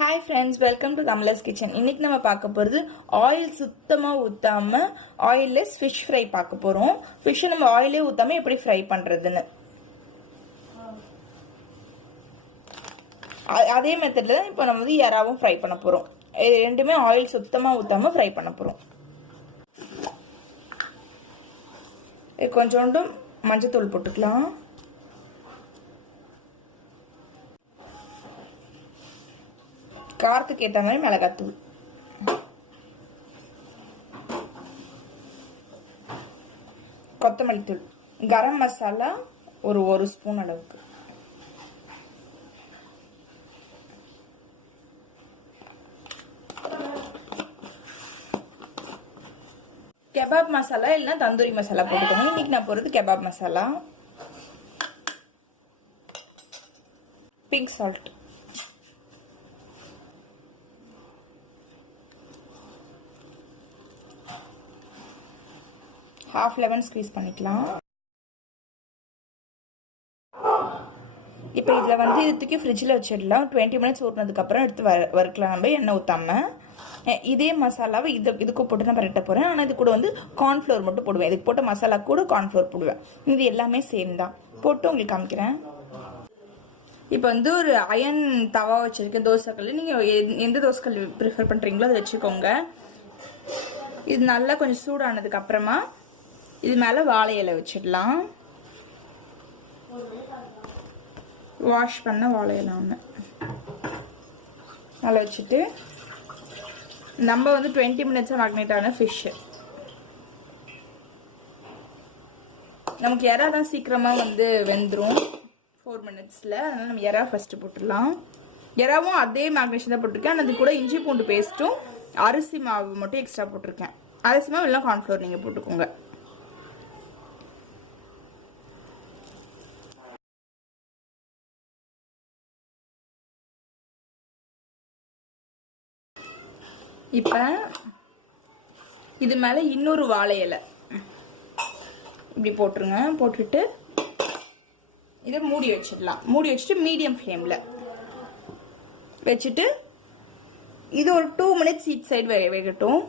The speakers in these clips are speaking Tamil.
Hi friends, welcome to Kamala's Kitchen. இன்னைக்கு நம்ம பார்க்க போறது ஆயில் சுத்தமா ஊத்தாம ஆயில்லெஸ் fish fry பார்க்க போறோம். fish நம்ம ஆயிலே ஊத்தாம எப்படி ஃப்ரை பண்றதுன்னு. அதே மெத்தட்ல தான் இப்போ நம்ம எறாவும் ஃப்ரை பண்ண போறோம். ரெண்டுமே ஆயில் சுத்தமா ஊத்தாம ஃப்ரை பண்ண போறோம். கொஞ்சோண்டு மஞ்சள் தூள் போட்டுக்கலாம். காரத்துக்கு ஏற்ற மாதிரி மிளகாத்தூள், கொத்தமல்லி தூள், கரம் மசாலா ஒரு ஸ்பூன் அளவுக்கு, கெபாப் மசாலா இல்லைன்னா தந்தூரி மசாலா போட்டுக்கோங்க. இன்னைக்கு நான் போடுறது kebab masala, pink salt, half lemon squeeze பண்ணிக்கலாம். இப்போ இதுல இது தூக்கி ஃப்ரிட்ஜில் வச்சிடலாம். 20 minutes ஊறினதுக்கு அப்புறம் எடுத்து வறுக்கலாம். நம்ம எண்ணெய் ஊத்தாம இதே மசாலாவை இதுக்கு போட்டு நான் பரட்ட போறேன். ஆனால் இது கூட கார்ன்ஃப்ளவர் மட்டும் போடுவேன். இதுக்கு போட்ட மசாலா கூட கார்ன்ஃப்ளவர் போடுவேன். இது எல்லாமே சேம் தான். போட்டு உங்களுக்கு காமிக்கிறேன். இப்போ ஒரு அயன் தவா வச்சிருக்கேன், தோசைக்கல். நீங்க எந்த தோசைக்கல் ப்ரிஃபர் பண்றீங்களோ அதை வச்சுக்கோங்க. இது நல்லா கொஞ்சம் சூடானதுக்கு அப்புறமா இது மேல வாழை இலை வச்சிடலாம். வாஷ் பண்ண வாழை இலை ஒன்று நல்லா வச்சுட்டு நம்ம 20 minutes மேக்னேட் ஆன ஃபிஷ். நமக்கு எறா தான் சீக்கிரமா வெந்துடும் 4 minutesல. அதனால நம்ம எறா ஃபர்ஸ்ட் போட்டுடலாம். எறாவும் அதே மேக்னேஷன் தான் போட்டிருக்கேன். ஆனால் அது கூட இஞ்சி பூண்டு பேஸ்ட்டும் அரிசி மாவு மட்டும் எக்ஸ்ட்ரா போட்டிருக்கேன். அரிசி மாவு இல்லை கார்ன்ஃப்ளவர் நீங்க போட்டுக்கோங்க. இப்ப இது மேல இன்னொரு வாழை இலை இப்படி போட்டுருங்க. போட்டுட்டு இதை மூடி வச்சிடலாம். மூடி வச்சுட்டு மீடியம் ஃப்ளேம்ல வச்சுட்டு இது ஒரு 2 minutes ஈச் சைடு வேகட்டும்.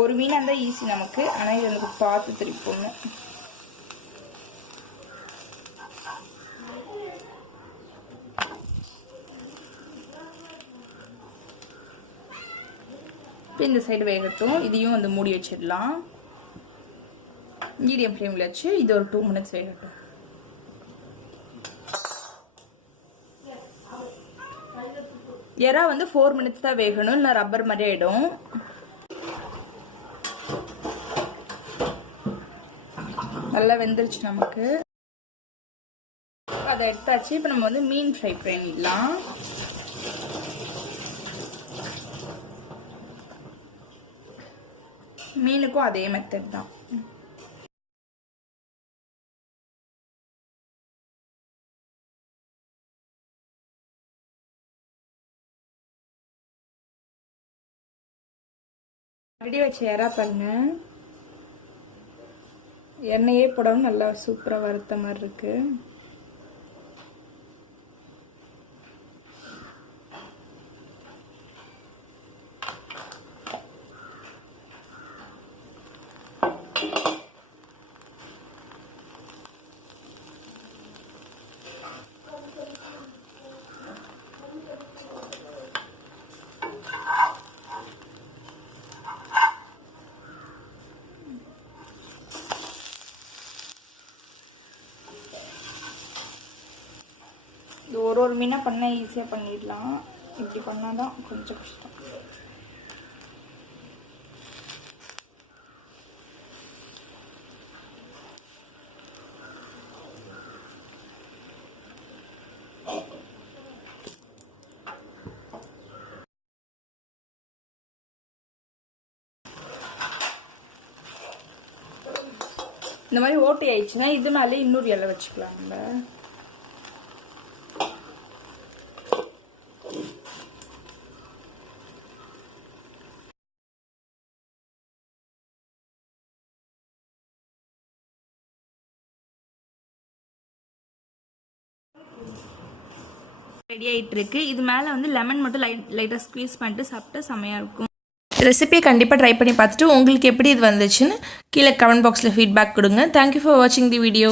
ஒரு மீனா இருந்தா ஈஸி நமக்கு, ஆனா இது எனக்கு பார்த்து திருப்பி போடணும். இந்த சைடு வேகட்டும். இதையும் மூடி வச்சிடலாம். மீடியம் ஃப்ளேம்ல வச்சு இது ஒரு 2 minutes வேகட்டும். எறா 4 minutes தான் வேகணும், இல்லை ரப்பர் மாதிரி ஆயிடும். நல்லா வெந்துருச்சு நமக்கு. அதை எடுத்தாச்சு. இப்ப நம்ம மீன் ஃப்ரை பண்ணிடலாம். மீனுக்கும் அதே மெத்தட் தான். ஆல்ரெடி வச்ச எறா பாருங்க, எண்ணெயே போடாம நல்லா சூப்பரா வறுத்த மாதிரி இருக்கு. ஒரு மீனா பண்ண ஈஸியா பண்ணிடலாம். இப்படி பண்ணாதான் கொஞ்சம் கஷ்டம். இந்த மாதிரி ஓட்டை ஆயிடுச்சுன்னா இது மேலே இன்னொரு இலை வச்சுக்கலாம். நம்ம ரெடி ஆகிட்டு இருக்கு. இது மேலே வந்து லெமன் மட்டும் லைட்டாக ஸ்க்வீஸ் பண்ணிட்டு சாப்பிட்டா செம்மையாக இருக்கும். ரெசிபியை கண்டிப்பாக ட்ரை பண்ணி பார்த்துட்டு உங்களுக்கு எப்படி இது வந்துச்சுன்னு கீழே கமெண்ட் பாக்ஸில் ஃபீட்பேக் கொடுங்க. தேங்க்யூ ஃபார் வாட்சிங் தி வீடியோ.